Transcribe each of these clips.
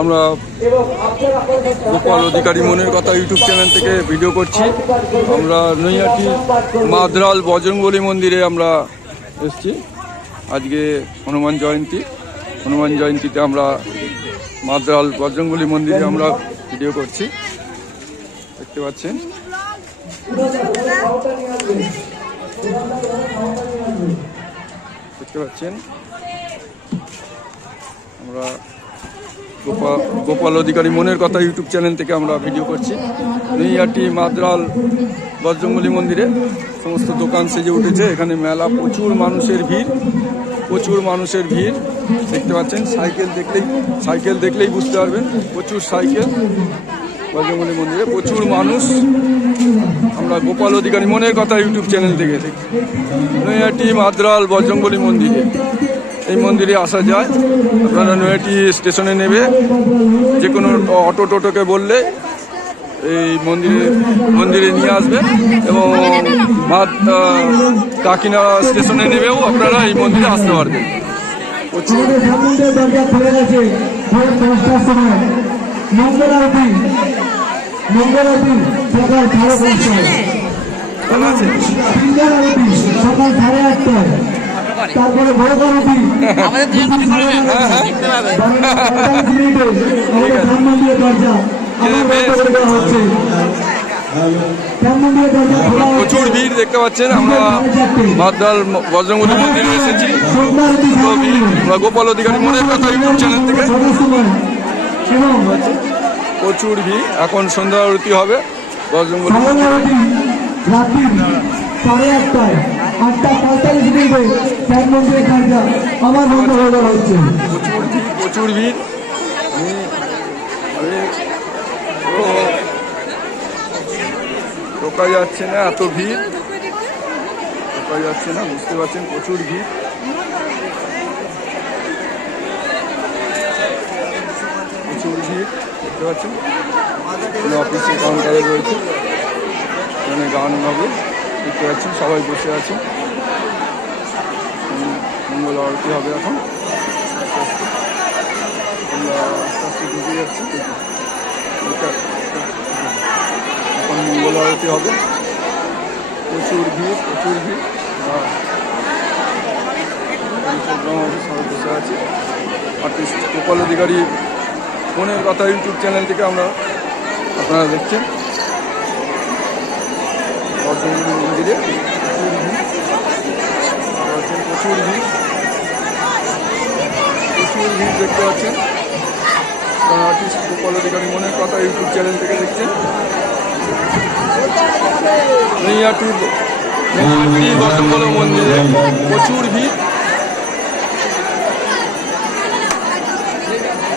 আমরা গোপাল অধিকারী মনের কথা ইউটিউব চ্যানেল থেকে ভিডিও করছি। আমরা নৈহাটি মাদ্রাল বজরংবলী মন্দিরে আমরা এসেছি। আজকে হনুমান জয়ন্তীতে আমরা মাদ্রাল বজরংবলী মন্দিরে আমরা ভিডিও করছি। দেখতে পাচ্ছেন আমরা গোপাল অধিকারী মনের কথা ইউটিউব চ্যানেল থেকে আমরা ভিডিও করছি। নৈহাটি মাদ্রাল বজরংবলী মন্দিরে সমস্ত দোকান সেজে উঠেছে। এখানে মেলা, প্রচুর মানুষের ভিড় দেখতে পাচ্ছেন। সাইকেল দেখলেই বুঝতে পারবেন, প্রচুর সাইকেল। বজরংবলী মন্দিরে প্রচুর মানুষ। আমরা গোপাল অধিকারী মনের কথা ইউটিউব চ্যানেল থেকে নৈহাটি মাদ্রাল বজরংবলী মন্দিরে, এই মন্দিরে আসা যায়। আপনারা নৈহাটি স্টেশনে নেবে যে কোনো অটো টোটোকে বললে এই মন্দিরে নিয়ে আসবে, এবং কাকিনাড়া স্টেশনে নেবেও আপনারা এই মন্দিরে আসতে পারবেন। তারপরে বড় করবি প্রচুর ভিড় দেখতে পাচ্ছেন। আমরা মাদ্রাল বজরংবলী মন্দিরে এসেছি। আমরা গোপাল অধিকারী মনের কথা ইউটিউব চ্যানেল থেকে প্রচুর ভিড়। এখন সন্ধ্যা আরতি হবে বজরংবলী সাড়ে 8:45 মিনিটে মন্দিরে খাজা আমার বন্ধ হয়ে যাওয়া হচ্ছে। প্রচুর ভিড়। ঢোকা যাচ্ছে না, এত ভিড় ঢোকা যাচ্ছে না, বুঝতে পারছেন। প্রচুর ভিড় দেখতে পাচ্ছেন। অফিসে কাউন্টারে রয়েছে, এখানে গান হবে দেখতে পাচ্ছেন। সবাই বসে আছে, মঙ্গল আরতি হবে। এখন আমরা আস্তে আস্তে ঢুকে যাচ্ছি। এখন মঙ্গল আরতি হবে। প্রচুর ভিড় প্রোগ্রাম হবে, সবাই বসে আছে। আর্টিস্ট গোপাল অধিকারী মনের কথা ইউটিউব চ্যানেল থেকে আপনারা দেখছেন। বজরংবলী মন্দিরে প্রচুর ভিড় দেখতে পাচ্ছেন। আর্টিস্ট গোপাল অধিকারী মনের কথা ইউটিউব চ্যানেল থেকে দেখছেন। নৈহাটি বজরংবলী মন্দিরে প্রচুর ভিড়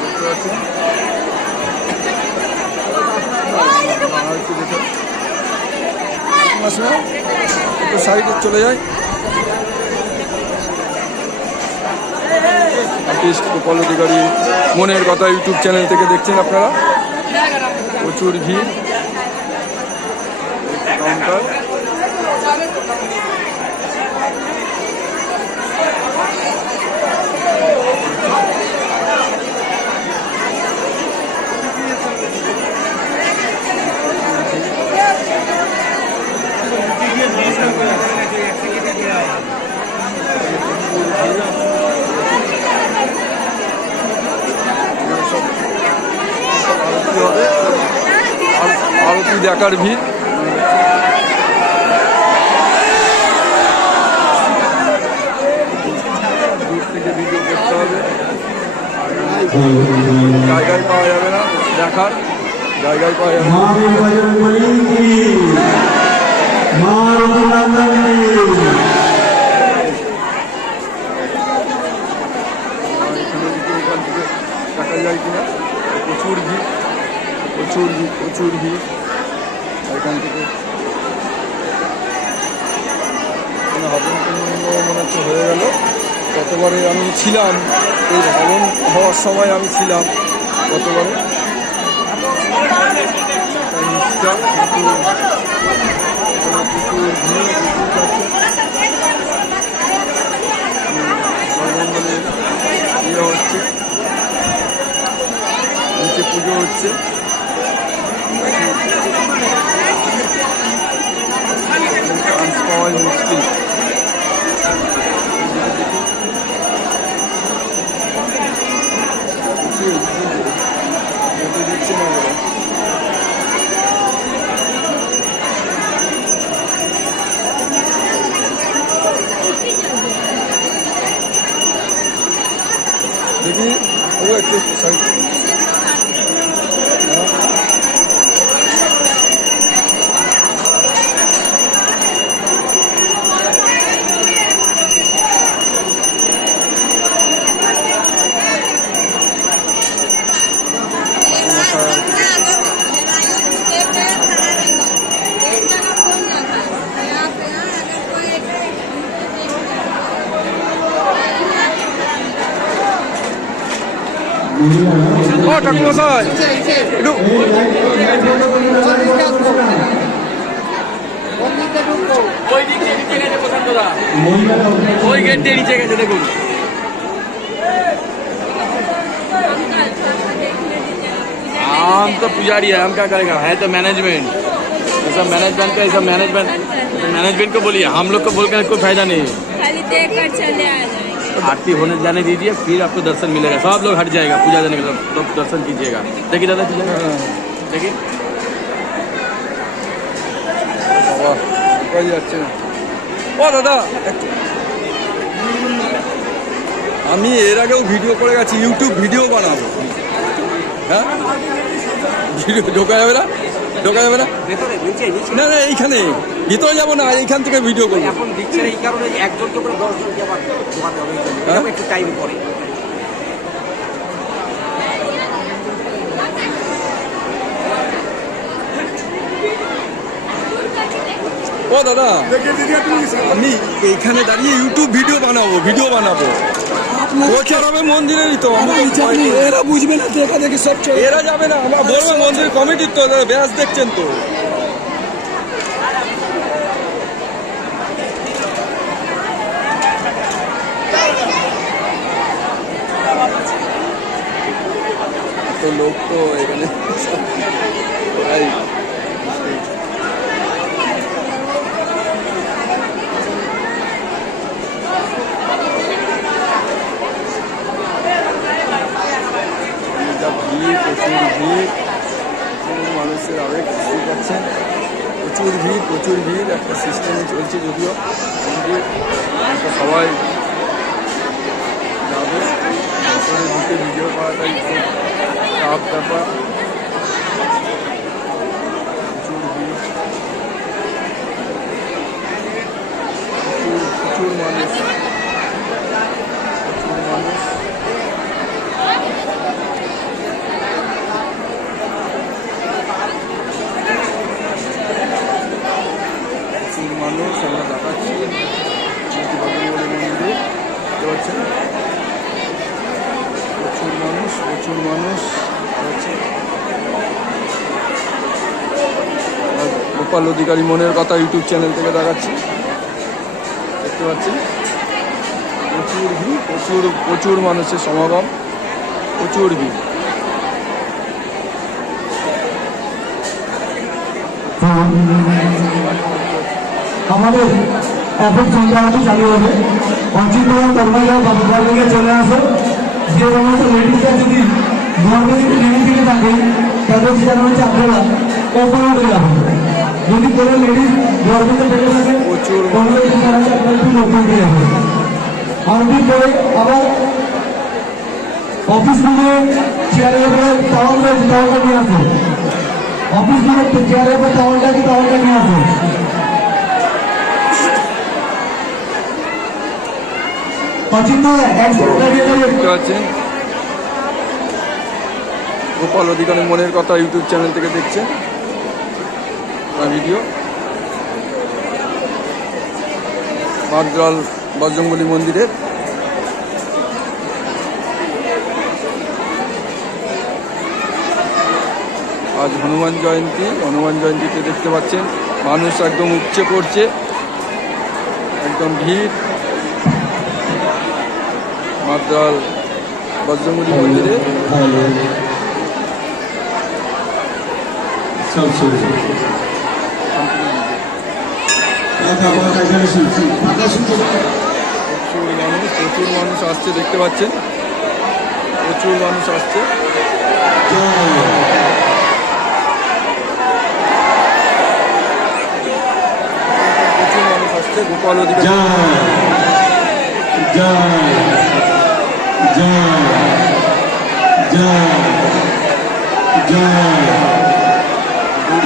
দেখতে পাচ্ছেন। একটু সাইডে চলে যায়। আর্টিস্ট গোপাল অধিকারী মনের কথা ইউটিউব চ্যানেল থেকে দেখছেন আপনারা। প্রচুর ভিড়। কাউন্টার আরতি দেখার ভিড়। দূর থেকে ভিডিও করতে হবে, জায়গায় পাওয়া যাবে না, দেখার জায়গায় পাওয়া যাবে না। দেখা যায় কিনা। প্রচুর ভিড় এখান থেকে মনে হচ্ছে হয়ে গেল। গতবারে আমি ছিলাম, এই ভবন হওয়ার সময় আমি ছিলাম গতবারে। ইয়ে হচ্ছে পুজো হচ্ছে। চান্স পাওয়াই মুশকিল। দিচ্ছে না ওরা। দেখি ও একটু সাইড ও ঠাকুমশাই একটু ওই গেট দিয়ে নিচে গেছে দেখুন। हम तो पुजारी है, हम क्या करेगा, है तो मैनेजमेंट, ऐसा मैनेजमेंट का ऐसा मैनेजमेंट को बोलिए, हम लोग को बोलकर कोई फायदा नहीं है। खाली देख कर चले आ जाएंगे। आरती होने जाने दीजिए, फिर आपको दर्शन मिलेगा। सब लोग हट जाएगा पूजा देने के लिए, तो दर्शन कीजिएगा। देखिए दादा पूजा देखिए যাচ্ছে না। ও দাদা আমি এর আগেও ভিডিও করে গেছি, ইউটিউব ভিডিও বানাবো। হ্যাঁ ভিডিও ঢোকা যাবে না, ঢোকা যাবে না, না না এইখানে ভিতরে যাবো না, এইখান থেকে ভিডিও করবো। এখন দিচ্ছে এই কারণে একজনকে করে 10 জনকে আবার ঢোকাতে হবে, এটা একটু টাইম পরে। ও দাদা আমি এইখানে দাঁড়িয়ে ইউটিউব ভিডিও বানাবো প্রচার হবে মন্দিরেরই তো। এরা বুঝবে না, দেখা দেখি সব এরা যাবে না, আমার বলবো মন্দির কমিটির তো ব্যাস দেখছেন তো। তো লোক তো এখানে প্রচুর ভিড়, মানুষের আবেগ বুঝতে পারছেন, প্রচুর ভিড় একটা সিস্টেমে চলছে। যদিও সবাই যাবে, ভেতরে ঢুকে ভিডিও করাটাই খুব টাফ ব্যাপার। প্রচুর ভিড়, প্রচুর মানুষ, মানুষ আমরা দেখাচ্ছি মন্দিরে দেখতে পাচ্ছেন। প্রচুর মানুষ গোপাল অধিকারী মনের কথা ইউটিউব চ্যানেল থেকে দেখাচ্ছি, দেখতে পাচ্ছেন। প্রচুর ভিড়, প্রচুর মানুষের সমাগম, প্রচুর ভিড়। আমাদের এখন সন্ধ্যাটি চালু হবে। অঞ্চিত কর্মীরা বাবুঘর থেকে চলে আসো। যে সমস্ত লেডিসরা যদি গর্ভবতী নেমে থেকে থাকে তাদের জানা হচ্ছে আপনারা ওপরে উঠে যাবেন। যদি কোনো লেডিস গর্ভবতী থেকে থাকে প্রচুর আপনারা একটু ওপরে উঠে যাবেন। আরবি করে আবার অফিসগুলো চেয়ারের উপরে টাওয়াল রয়েছে, টাওয়ালটা নিয়ে আসো। অফিসগুলো চেয়ারের উপরে টাওয়ালটা নিয়ে আসো। দেখতে পাচ্ছেন গোপাল অধিকারী মনের কথা ইউটিউব চ্যানেল থেকে দেখছেন ভিডিও। বাগদ্রাল বজরংবলী মন্দিরের আজ হনুমান জয়ন্তীতে দেখতে পাচ্ছেন মানুষ একদম উপচে পড়ছে, একদম ভিড় বাগদ্রাল বজরংবলী মন্দিরে। সব ছেড়ে যাবে আমার কাছে শুনছি প্রচুর মানুষ আসছে, দেখতে পাচ্ছেন প্রচুর মানুষ আসছে। প্রচুর মানুষ আসছে গোপাল অধিকারী। জয় জয় জয় জয়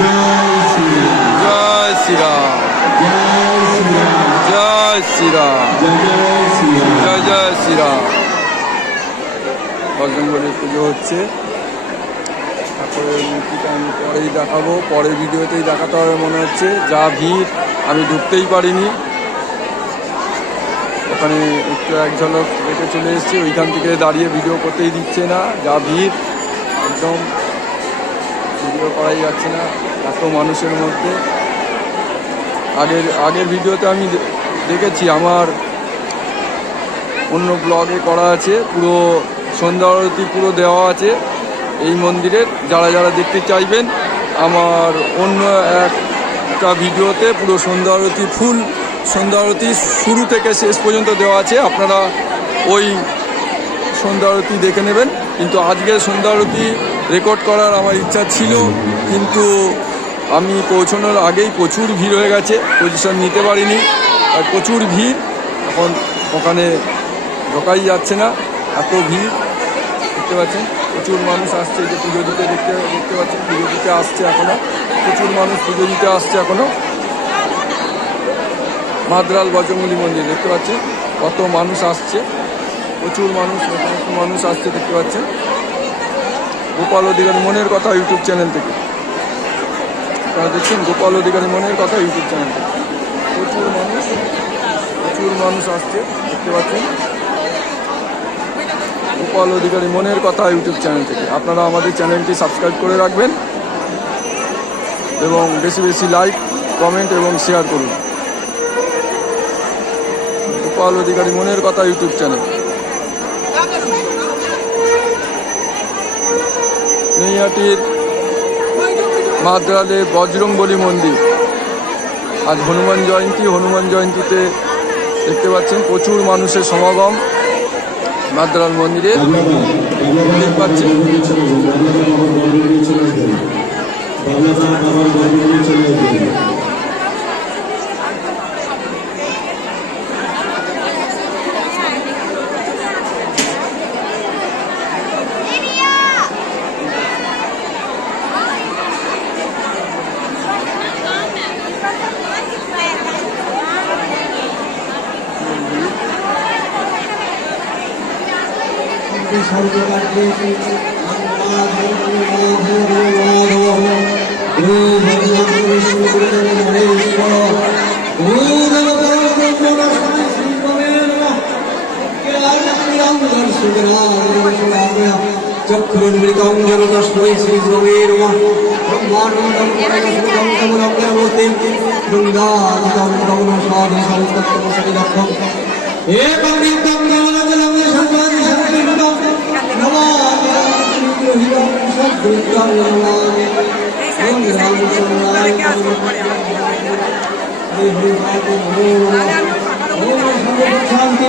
জয় শ্রীরাম জয় শ্রীরাম, জয় শ্রীরাম জয় শ্রীরাম, জয় জয় শ্রীরাম জয় জয় শ্রীরাম। বজরঙ্গবলীর পুজো হচ্ছে। ঠাকুরের মূর্তিটা আমি পরেই দেখাবো, পরের ভিডিওতেই দেখাতে হবে মনে হচ্ছে। যা ভিড়, আমি ঢুকতেই পারিনি। ওখানে একটু এক ঝলক দেখে চলে এসেছি, ওইখান থেকে দাঁড়িয়ে ভিডিও করতেই দিচ্ছে না। যা ভিড়, একদম ভিডিও করাই যাচ্ছে না এত মানুষের মধ্যে। আগের ভিডিওতে আমি দেখেছি, আমার অন্য ব্লগে করা আছে, পুরো সন্ধ্যা আরতি পুরো দেওয়া আছে এই মন্দিরের। যারা যারা দেখতে চাইবেন, আমার অন্য একটা ভিডিওতে পুরো সন্ধ্যা আরতি, ফুল সন্ধ্যা আরতি শুরু থেকে শেষ পর্যন্ত দেওয়া আছে। আপনারা ওই সন্ধ্যা আরতি দেখে নেবেন। কিন্তু আজকের সন্ধ্যা আরতি রেকর্ড করার আমার ইচ্ছা ছিল, কিন্তু আমি পৌঁছানোর আগেই প্রচুর ভিড় হয়ে গেছে, পজিশন নিতে পারিনি। আর প্রচুর ভিড়, এখন ওখানে ঢোকাই যাচ্ছে না, এত ভিড়। দেখতে পাচ্ছেন প্রচুর মানুষ আসছে, যে পুজো দিতে দেখতে পাচ্ছেন পুজো দিতে আসছে এখনও। প্রচুর মানুষ পুজো দিতে আসছে এখনও। মাদ্রাল বজরঙ্গবলী মন্দির দেখতে পাচ্ছেন কত মানুষ আসছে, প্রচুর মানুষ আসছে দেখতে পাচ্ছেন। গোপাল অধিকারী মনের কথা ইউটিউব চ্যানেল থেকে আপনারা দেখছেন, গোপাল অধিকারী মনের কথা ইউটিউব চ্যানেল থেকে প্রচুর মানুষ আসছে দেখতে পাচ্ছেন। গোপাল অধিকারী মনের কথা ইউটিউব চ্যানেল থেকে আপনারা আমাদের চ্যানেলটি সাবস্ক্রাইব করে রাখবেন এবং বেশি বেশি লাইক, কমেন্ট এবং শেয়ার করুন। গোপাল অধিকারী মনের কথা ইউটিউব চ্যানেল। নৈহাটির মাদ্রালে বজরঙ্গবলী মন্দির। আজ হনুমান জয়ন্তীতে দেখতে পাচ্ছেন প্রচুর মানুষের সমাগম মাদ্রাল মন্দিরে দেখতে পাচ্ছেন। চক্ষুরমৃতং জনতস্মৈ শ্রী গুরবে নমঃ। ব্রহ্মানন্দং পরমসুখং কমলঙ্গরমূর্তিং বৃন্দাবনং গৌরসাধু সংতপ্তমসরিদক্ষং একং নিত্যং জ্ঞানজলং সর্বাদি সর্ববিদং নমামি বিগ্রহিতং সদ্গুরুং নমামি। ওম রাম চন্দ্রায় শান্তি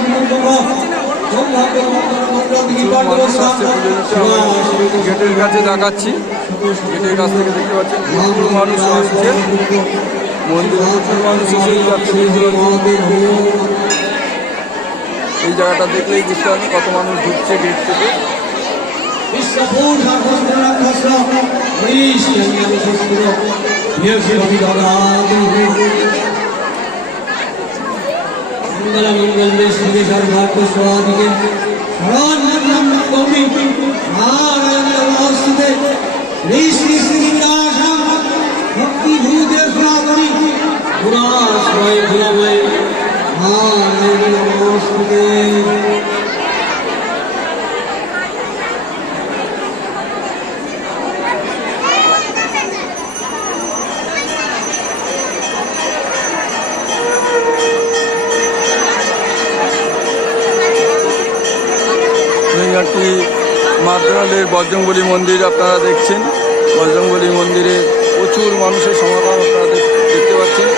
গেটের কাছে দেখাচ্ছি, গেটের কাছ থেকে দেখতে পাচ্ছেন প্রচুর মানুষ আসছে মন্দিরে, প্রচুর মানুষ এসে যাচ্ছে। এই জায়গাটা দেখলেই বুঝতে পারবেন কত মানুষ ঢুকছে গেট থেকে। মঙ্গলমঙ্গলে শিবে সর্বার্থ স্বাদিকে শরণ্যম গৌরী নারায়ণ নমস্তুতে। শ্রী শ্রী দাসম ভক্তি ভূতে সুরাগরি গুণাশ্রয় গুণময় নারায়ণ নমস্তুতে। নৈহাটি মাদ্রালের বজরঙ্গবলী মন্দির আপনারা দেখছেন। বজরঙ্গবলী মন্দিরের প্রচুর মানুষের সমাগম আপনারা দেখতে পাচ্ছেন।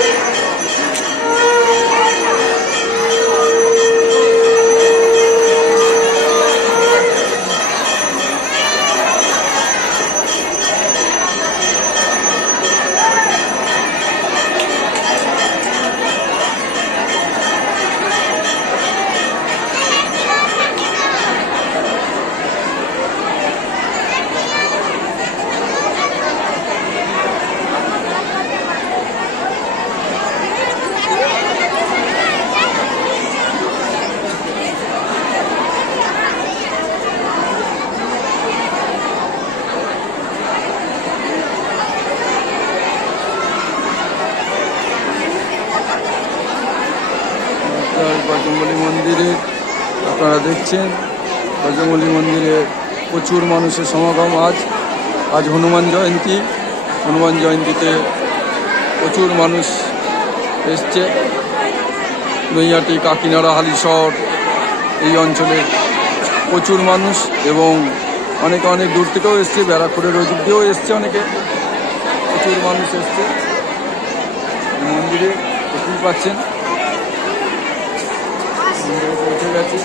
বজরংবলী মন্দিরে আপনারা দেখছেন, বজরংবলী মন্দিরে প্রচুর মানুষের সমাগম। আজ হনুমান জয়ন্তী। হনুমান জয়ন্তীতে প্রচুর মানুষ এসছে। নৈহাটি, কাকিনাড়া, হালিশহর এই অঞ্চলে প্রচুর মানুষ, এবং অনেক দূর থেকেও এসছে, ব্যারাকপুরের ওই দিক দিয়েও এসছে অনেকে। প্রচুর মানুষ এসছে মন্দিরে, দেখতেই পাচ্ছেন পৌঁছে গেছে।